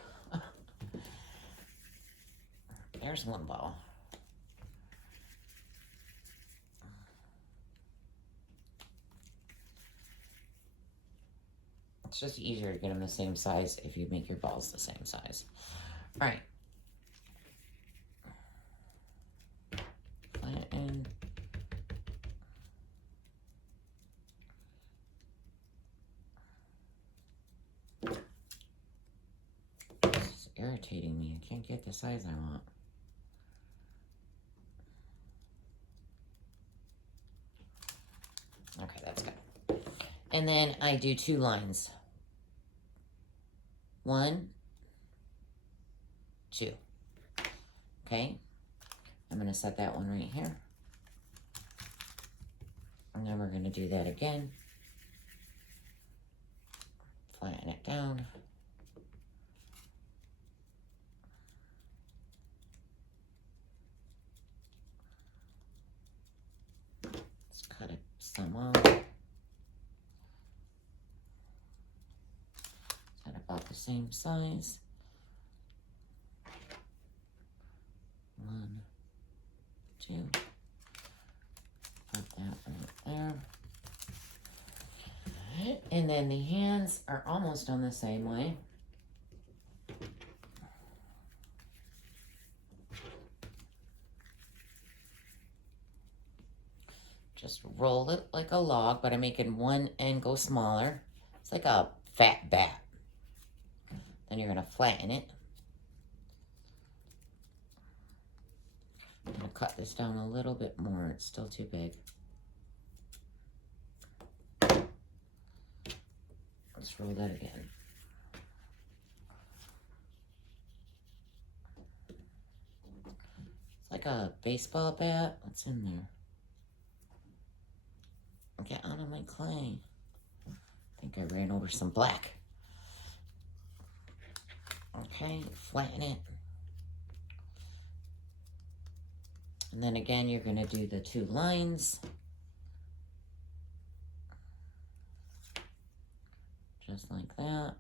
There's one ball. It's just easier to get them the same size if you make your balls the same size. All right. Flatten. This is irritating me. I can't get the size I want. Okay, that's good. And then I do 2 lines. 1, 2. Okay. I'm going to set that one right here. And then we're going to do that again. Flatten it down. Let's cut it some off. Is that about the same size? 1, 2. Put that right there. And then the hands are almost done the same way. Just roll it like a log, but I'm making one end go smaller. It's like a fat bat. Then you're going to flatten it. I'm going to cut this down a little bit more. It's still too big. Let's roll that again. It's like a baseball bat. What's in there? Get out of my clay. I think I ran over some black. Okay, flatten it. And then again, you're going to do the 2 lines. Just like that.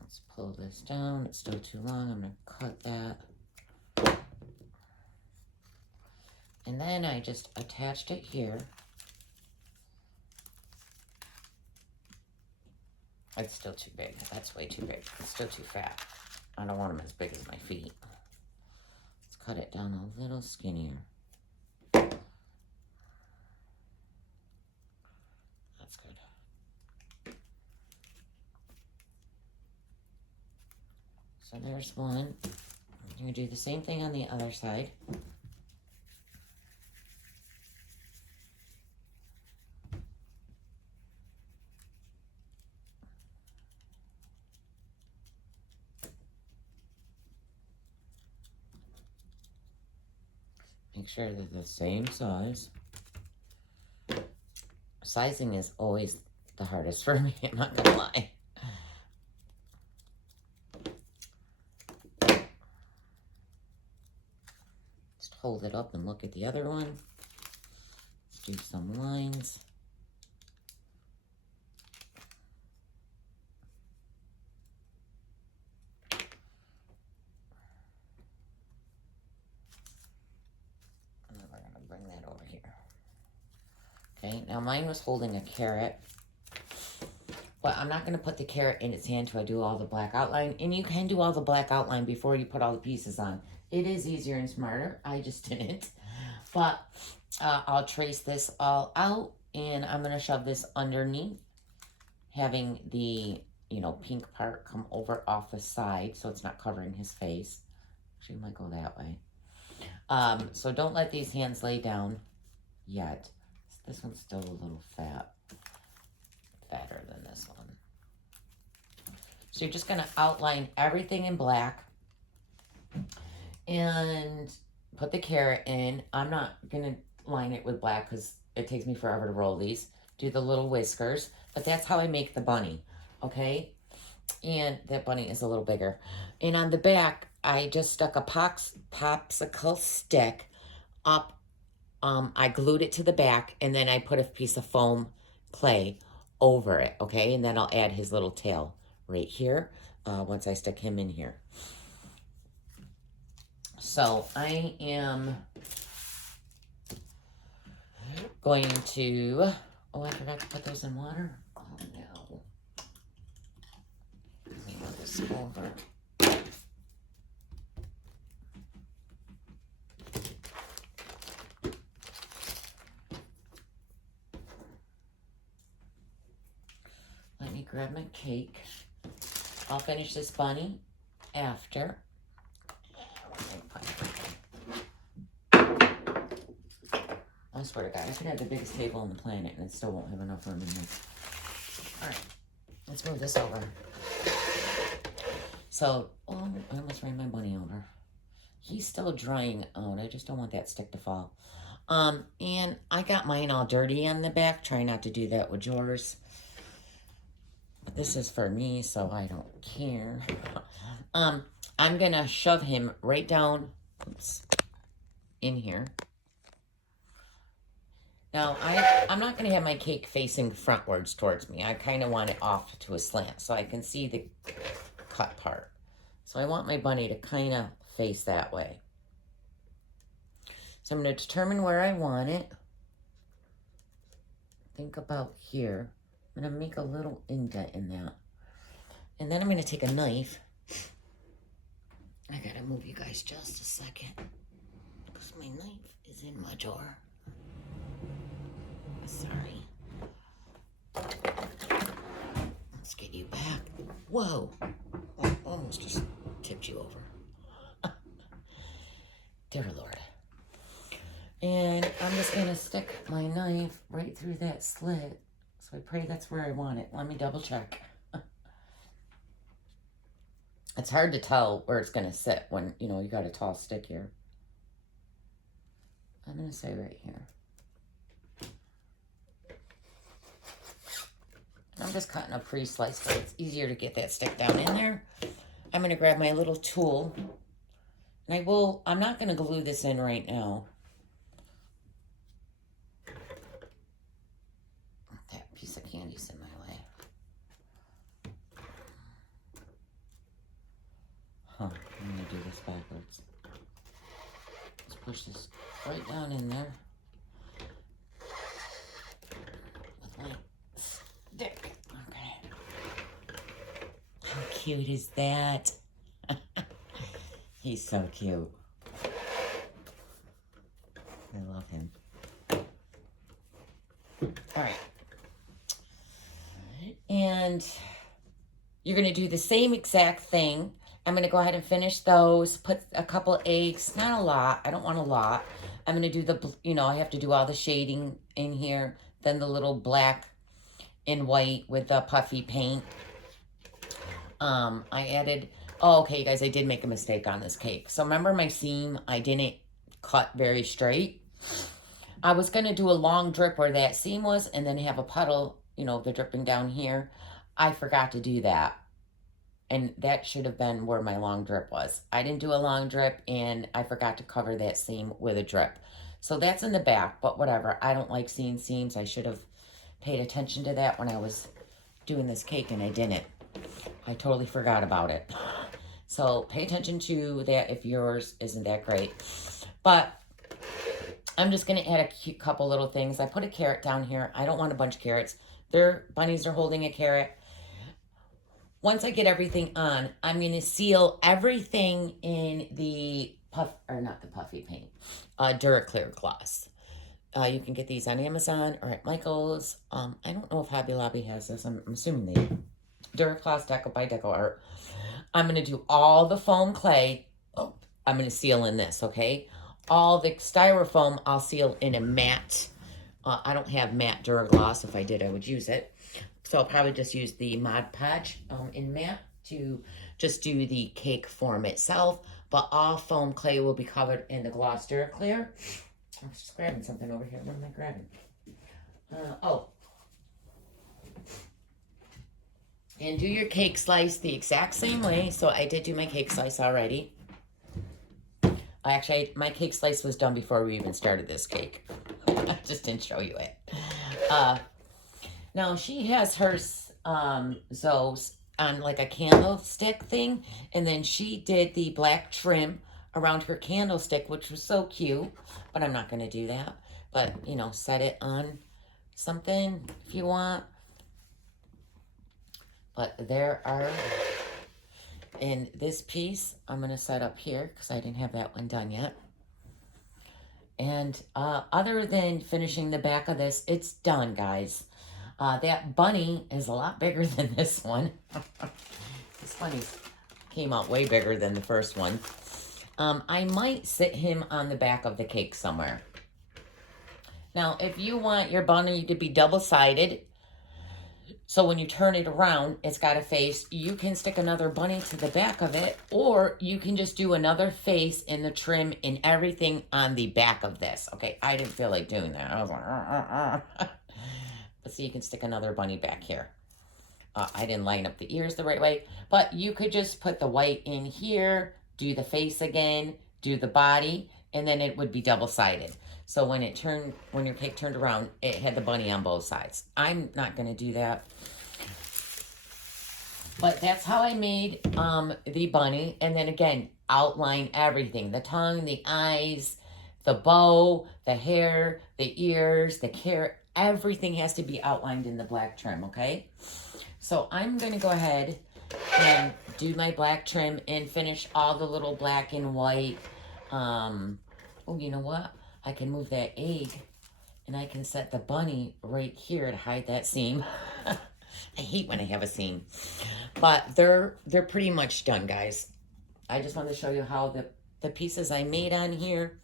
Let's pull this down. It's still too long. I'm going to cut that. And then I just attached it here. It's still too big. That's way too big. It's still too fat. I don't want them as big as my feet. Let's cut it down a little skinnier. That's good. So there's one. You're going to do the same thing on the other side. Make sure they're the same size. Sizing is always the hardest for me, I'm not gonna lie. Just hold it up and look at the other one. Let's do some lines. Okay, now mine was holding a carrot. But I'm not going to put the carrot in its hand until I do all the black outline. And you can do all the black outline before you put all the pieces on. It is easier and smarter. I just didn't. But I'll trace this all out. And I'm going to shove this underneath. Having the, you know, pink part come over off the side. So it's not covering his face. Actually, it might go that way. So don't let these hands lay down yet. This one's still a little fat. Fatter than this one. So you're just going to outline everything in black and put the carrot in. I'm not going to line it with black because it takes me forever to roll these. Do the little whiskers, but that's how I make the bunny, okay? And that bunny is a little bigger. And on the back, I just stuck a popsicle stick up. I glued it to the back, and then I put a piece of foam clay over it, okay? And then I'll add his little tail right here once I stick him in here. So I am going to, oh, I forgot to put those in water. Oh, no. Let me move this over. Let me grab my cake. I'll finish this bunny after. I swear to God, I could have the biggest table on the planet and it still won't have enough room in here. All right, let's move this over. So, oh, I almost ran my bunny over. He's still drying out. I just don't want that stick to fall. And I got mine all dirty on the back. Try not to do that with yours. But this is for me, so I don't care. I'm going to shove him right down, in here. Now, I'm not going to have my cake facing frontwards towards me. I kind of want it off to a slant so I can see the cut part. So I want my bunny to kind of face that way. So I'm going to determine where I want it. Think about here. I'm going to make a little indent in that. And then I'm going to take a knife. I got to move you guys just a second. Because my knife is in my drawer. Sorry. Let's get you back. Whoa. I almost just tipped you over. Dear Lord. And I'm just going to stick my knife right through that slit. So I pray that's where I want it. Let me double check. It's hard to tell where it's going to sit when, you know, you got a tall stick here. I'm going to say right here. I'm just cutting a pre-slice, but it's easier to get that stick down in there. I'm going to grab my little tool. And I'm not going to glue this in right now. That piece of candy's in my way. Huh, I'm going to do this backwards. Let's push this right down in there. With my stick. Okay. How cute is that? He's so cute. I love him. All right. And you're going to do the same exact thing. I'm going to go ahead and finish those. Put a couple eggs. Not a lot. I don't want a lot. I'm going to do the, you know, I have to do all the shading in here. Then the little black and white with the puffy paint. I added, oh, okay, you guys, I did make a mistake on this cake. So remember my seam, I didn't cut very straight. I was going to do a long drip where that seam was and then have a puddle, you know, the dripping down here. I forgot to do that. And that should have been where my long drip was. I didn't do a long drip and I forgot to cover that seam with a drip. So that's in the back, but whatever. I don't like seeing seams. I should have paid attention to that when I was doing this cake and I didn't. I totally forgot about it. So pay attention to that if yours isn't that great. But I'm just going to add a cute couple little things. I put a carrot down here. I don't want a bunch of carrots. Bunnies are holding a carrot. Once I get everything on, I'm going to seal everything in the not the puffy paint, Duraclear gloss. You can get these on Amazon or at Michael's. I don't know if Hobby Lobby has this. I'm assuming they do. Duracloss Deco by Deco Art. I'm going to do all the foam clay. Oh, I'm going to seal in this, okay? All the styrofoam, I'll seal in a matte. I don't have matte Duragloss. If I did, I would use it. So I'll probably just use the Mod Podge in matte to just do the cake form itself. But all foam clay will be covered in the gloss Duraclear. I was just grabbing something over here. What am I grabbing? Oh. And do your cake slice the exact same way. So I did do my cake slice already. Actually, my cake slice was done before we even started this cake. I just didn't show you it. Now, she has her Zoe's on like a candlestick thing. And then she did the black trim around her candlestick, which was so cute. But I'm not going to do that. But, you know, set it on something if you want. But there are... And this piece, I'm going to set up here because I didn't have that one done yet. And other than finishing the back of this, it's done, guys. That bunny is a lot bigger than this one. This bunny came out way bigger than the first one. I might sit him on the back of the cake somewhere. Now, if you want your bunny to be double-sided, so when you turn it around, it's got a face. You can stick another bunny to the back of it, or you can just do another face in the trim and everything on the back of this. Okay, I didn't feel like doing that. I was like, But see, you can stick another bunny back here. I didn't line up the ears the right way, but you could just put the white in here, do the face again, do the body, and then it would be double-sided. So when your cake turned around, it had the bunny on both sides. I'm not going to do that. But that's how I made the bunny. And then again, outline everything. The tongue, the eyes, the bow, the hair, the ears, the carrot. Everything has to be outlined in the black trim, okay? So I'm going to go ahead and do my black trim and finish all the little black and white. Oh, you know what? I can move that egg and I can set the bunny right here to hide that seam. I hate when I have a seam. But they're pretty much done, guys. I just wanted to show you how the pieces I made on here.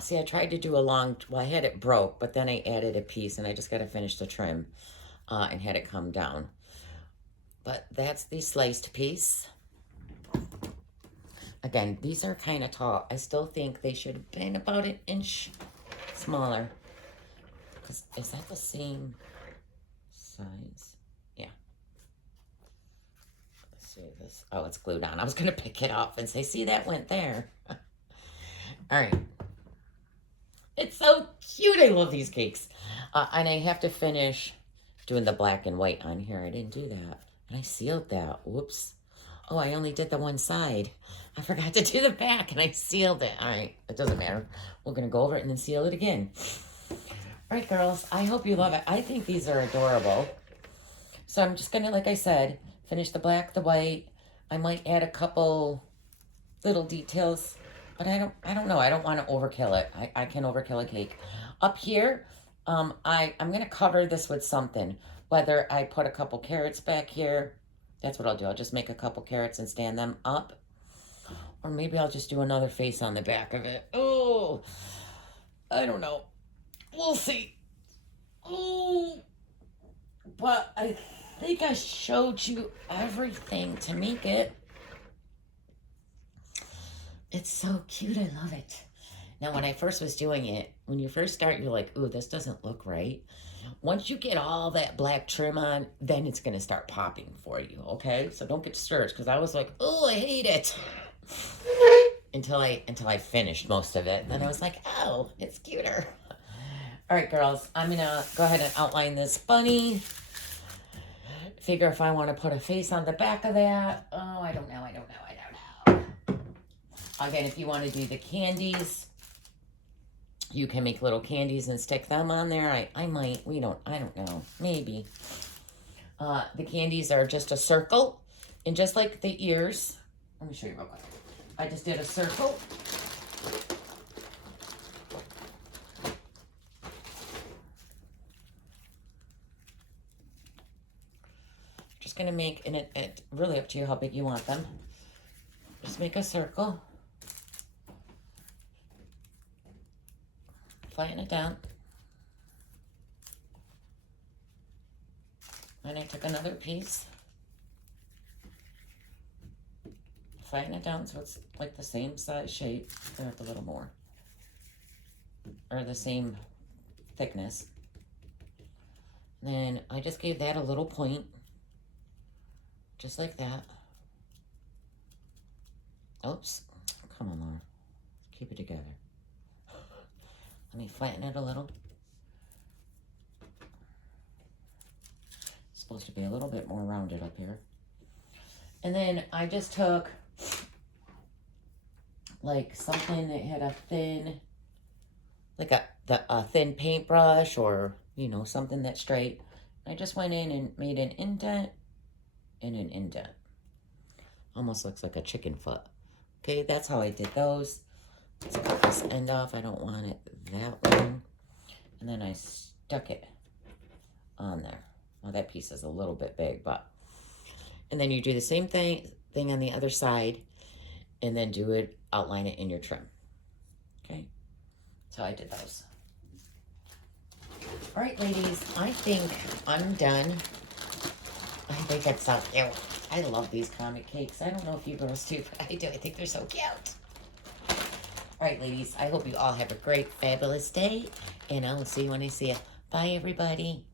See, I tried to do I had it broke, but then I added a piece and I just got to finish the trim and had it come down. But that's the sliced piece. Again, these are kind of tall. I still think they should have been about an inch smaller. Because is that the same size? Yeah. Let's see this. Oh, it's glued on. I was going to pick it up and say, see, that went there. All right. It's so cute. I love these cakes. And I have to finish doing the black and white on here. I didn't do that. And I sealed that. Whoops. Oh, I only did the one side. I forgot to do the back and I sealed it. All right, it doesn't matter. We're going to go over it and then seal it again. All right, girls, I hope you love it. I think these are adorable. So I'm just going to, like I said, finish the black, the white. I might add a couple little details, but I don't know. I don't want to overkill it. I can overkill a cake. Up here, I'm going to cover this with something. Whether I put a couple carrots back here. That's what I'll do. I'll just make a couple carrots and stand them up. Or maybe I'll just do another face on the back of it. Oh, I don't know. We'll see. Oh, but I think I showed you everything to make it. It's so cute. I love it. Now, when I first was doing it, when you first start, you're like, ooh, this doesn't look right. Once you get all that black trim on, then it's going to start popping for you, okay? So don't get discouraged, because I was like, oh, I hate it. Until I finished most of it. Then I was like, oh, it's cuter. All right, girls, I'm going to go ahead and outline this bunny. Figure if I want to put a face on the back of that. Oh, I don't know. Again, if you want to do the candies, You can make little candies and stick them on there. I might, I don't know, maybe. The candies are just a circle, and just like the ears, let me show you real quick. I just did a circle. Just gonna make, and it really up to you how big you want them. Just make a circle. Flatten it down. And I took another piece. Flatten it down so it's like the same size shape, or a little more. Or the same thickness. Then I just gave that a little point. Just like that. Oops. Come on, Laura. Keep it together. Let me flatten it a little. It's supposed to be a little bit more rounded up here. And then I just took like something that had a thin, like a thin paintbrush, or, you know, something that's straight. I just went in and made an indent and an indent. Almost looks like a chicken foot. Okay, that's how I did those. Let's cut this end off. I don't want it that long. And then I stuck it on there. Well, that piece is a little bit big, but. And then you do the same thing on the other side, and then do it, outline it in your trim. Okay, so I did those. All right, ladies, I think I'm done. I think it's so cute. I love these comic cakes. I don't know if you girls do, but I do. I think they're so cute. All right, ladies, I hope you all have a great, fabulous day, and I will see you when I see you. Bye, everybody.